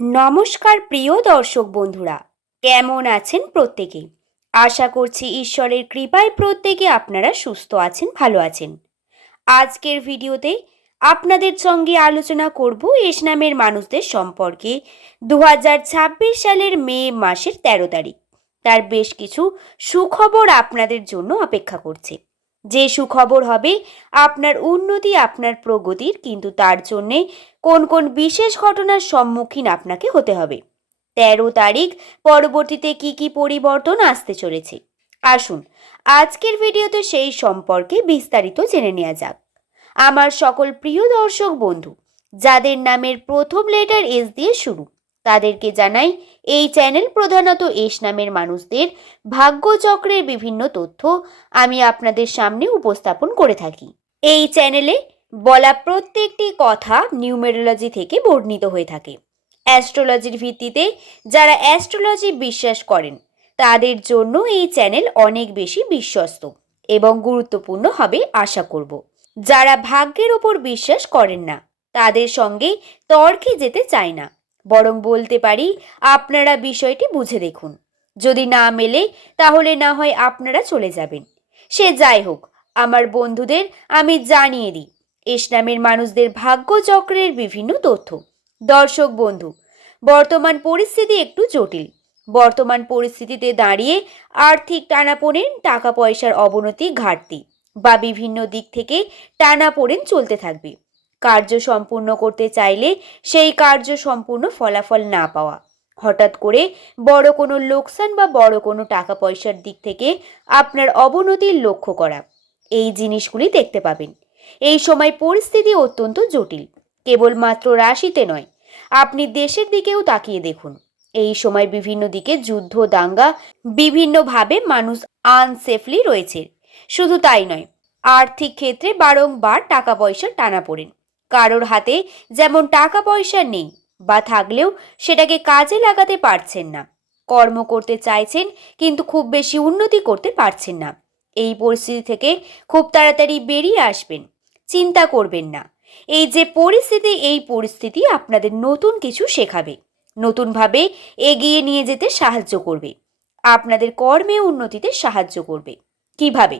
নমস্কার প্রিয় দর্শক বন্ধুরা, কেমন আছেন প্রত্যেকে? আশা করছি ঈশ্বরের কৃপায় প্রত্যেকে আপনারা সুস্থ আছেন, ভালো আছেন। আজকের ভিডিওতে আপনাদের সঙ্গে আলোচনা করব এস নামের মানুষদের সম্পর্কে। 2026 সালের মে মাসের 13 তারিখ তার বেশ কিছু সুখবর আপনাদের জন্য অপেক্ষা করছে। যে সুখবর হবে আপনার উন্নতি, আপনার প্রগতির, কিন্তু তার জন্যে কোন কোন বিশেষ ঘটনার সম্মুখীন আপনাকে হতে হবে। 13 তারিখ পরবর্তীতে কি কি পরিবর্তন আসতে চলেছে, আসুন আজকের ভিডিওতে সেই সম্পর্কে বিস্তারিত জেনে নেওয়া যাক। আমার সকল প্রিয় দর্শক বন্ধু যাদের নামের প্রথম লেটার এস দিয়ে শুরু, তাদেরকে জানাই এই চ্যানেল প্রধানত এস নামের মানুষদের ভাগ্যচক্রের বিভিন্ন তথ্য আমি আপনাদের সামনে উপস্থাপন করে থাকি। এই চ্যানেলে বলা প্রত্যেকটি কথা নিউমেরোলজি থেকে বর্ণিত হয়ে থাকে। অ্যাস্ট্রোলজির ভিত্তিতে যারা অ্যাস্ট্রোলজি বিশ্বাস করেন তাদের জন্য এই চ্যানেল অনেক বেশি বিশ্বস্ত এবং গুরুত্বপূর্ণ হবে আশা করব। যারা ভাগ্যের ওপর বিশ্বাস করেন না তাদের সঙ্গে তর্কে যেতে চায় না, বরং বলতে পারি আপনারা বিষয়টি বুঝে দেখুন। যদি না মেলে তাহলে না হয় আপনারা চলে যাবেন। সে যাই হোক, আমার বন্ধুদের আমি জানিয়ে দিই এস নামের মানুষদের ভাগ্যচক্রের বিভিন্ন তথ্য। দর্শক বন্ধু, বর্তমান পরিস্থিতি একটু জটিল। বর্তমান পরিস্থিতিতে দাঁড়িয়ে আর্থিক টানাপোড়েন, টাকা পয়সার অবনতি, ঘাটতি বা বিভিন্ন দিক থেকে টানাপোড়েন চলতে থাকবে। কার্য সম্পূর্ণ করতে চাইলে সেই কার্য সম্পূর্ণ ফলাফল না পাওয়া, হঠাৎ করে বড় কোনো লোকসান বা বড় কোনো টাকা পয়সার দিক থেকে আপনার অবনতির লক্ষ্য করা, এই জিনিসগুলি দেখতে পাবেন। এই সময় পরিস্থিতি অত্যন্ত জটিল। কেবলমাত্র রাশিতে নয়, আপনি দেশের দিকেও তাকিয়ে দেখুন। এই সময় বিভিন্ন দিকে যুদ্ধ, দাঙ্গা, বিভিন্নভাবে মানুষ আনসেফলি রয়েছে। শুধু তাই নয়, আর্থিক ক্ষেত্রে বারংবার টাকা পয়সা টানাপোড়েন। কারোর হাতে যেমন টাকা পয়সা নেই বা থাকলেও সেটাকে কাজে লাগাতে পারছেন না। কর্ম করতে চাইছেন কিন্তু খুব বেশি উন্নতি করতে পারছেন না। এই পরিস্থিতি থেকে খুব তাড়াতাড়ি বেরিয়ে আসবেন, চিন্তা করবেন না। এই যে পরিস্থিতি, এই পরিস্থিতি আপনাদের নতুন কিছু শেখাবে, নতুনভাবে এগিয়ে নিয়ে যেতে সাহায্য করবে, আপনাদের কর্মে উন্নতিতে সাহায্য করবে। কিভাবে?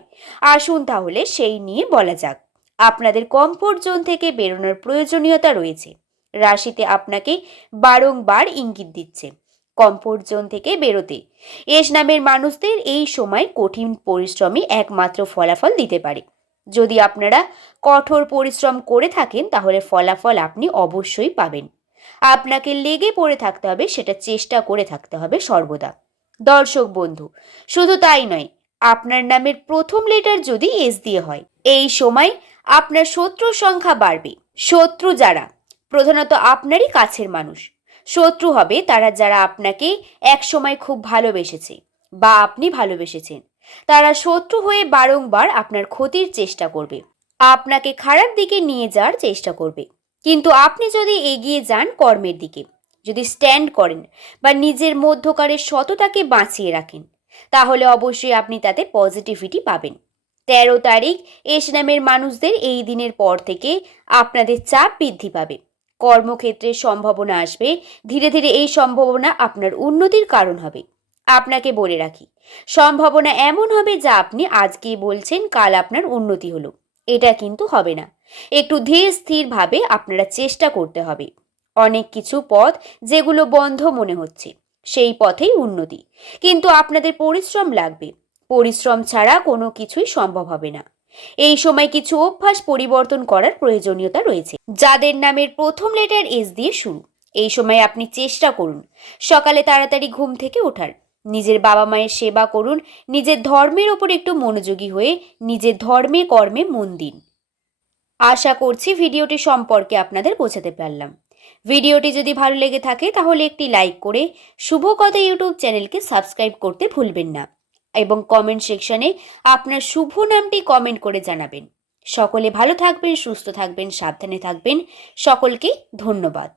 আসুন তাহলে সেই নিয়ে বলা যাক। আপনাদের কমফোর্ট জোন থেকে বেরোনোর প্রয়োজনীয়তা রয়েছে। রাশিতে আপনাকে বারংবার ইঙ্গিত দিচ্ছে কমফোর্ট জোন থেকে বেরোতে। এস নামের মানুষদের এই সময় কঠিন পরিশ্রমই একমাত্র ফলাফল দিতে পারে। যদি আপনারা কঠোর পরিশ্রম করে থাকেন তাহলে ফলাফল আপনি অবশ্যই পাবেন। আপনাকে লেগে পড়ে থাকতে হবে, সেটা চেষ্টা করে থাকতে হবে সর্বদা। দর্শক বন্ধু, শুধু তাই নয়, আপনার নামের প্রথম লেটার যদি এস দিয়ে হয়, এই সময় আপনার শত্রুর সংখ্যা বাড়বে। শত্রু যারা, প্রধানত আপনারই কাছের মানুষ। শত্রু হবে তারা যারা আপনাকে এক সময় খুব ভালোবেসেছে বা আপনি ভালোবেসেছেন। তারা শত্রু হয়ে বারংবার আপনার ক্ষতির চেষ্টা করবে, আপনাকে খারাপ দিকে নিয়ে যাওয়ার চেষ্টা করবে। কিন্তু আপনি যদি এগিয়ে যান কর্মের দিকে, যদি স্ট্যান্ড করেন বা নিজের মধ্যকারের সততাকে বাঁচিয়ে রাখেন, তাহলে অবশ্যই আপনি তাতে পজিটিভিটি পাবেন। 13 তারিখ এস নামের মানুষদের এই দিনের পর থেকে আপনাদের চাপ বৃদ্ধি পাবে। কর্মক্ষেত্রে সম্ভাবনা আসবে। ধীরে ধীরে এই সম্ভাবনা আপনার উন্নতির কারণ হবে। আপনাকে বলে রাখি, সম্ভাবনা এমন হবে যা আপনি আজকে বলছেন কাল আপনার উন্নতি হলো, এটা কিন্তু হবে না। একটু ধীর স্থির ভাবে আপনারা চেষ্টা করতে হবে। অনেক কিছু পথ যেগুলো বন্ধ মনে হচ্ছে, সেই পথেই উন্নতি, কিন্তু আপনাদের পরিশ্রম লাগবে। পরিশ্রম ছাড়া কোনো কিছুই সম্ভব হবে না। এই সময় কিছু অভ্যাস পরিবর্তন করার প্রয়োজনীয়তা রয়েছে। যাদের নামের প্রথম লেটার এস দিয়ে শুরু, এই সময় আপনি চেষ্টা করুন সকালে তাড়াতাড়ি ঘুম থেকে ওঠার। নিজের বাবা মায়ের সেবা করুন। নিজের ধর্মের ওপর একটু মনোযোগী হয়ে নিজের ধর্মে কর্মে মন দিন। আশা করছি ভিডিওটি সম্পর্কে আপনাদের বোঝাতে পারলাম। ভিডিওটি যদি ভালো লেগে থাকে তাহলে একটি লাইক করে শুভকথা ইউটিউব চ্যানেলকে সাবস্ক্রাইব করতে ভুলবেন না এবং কমেন্ট সেকশনে আপনার শুভ নামটি কমেন্ট করে জানাবেন। সকলে ভালো থাকবেন, সুস্থ থাকবেন, সাবধানে থাকবেন। সকলকে ধন্যবাদ।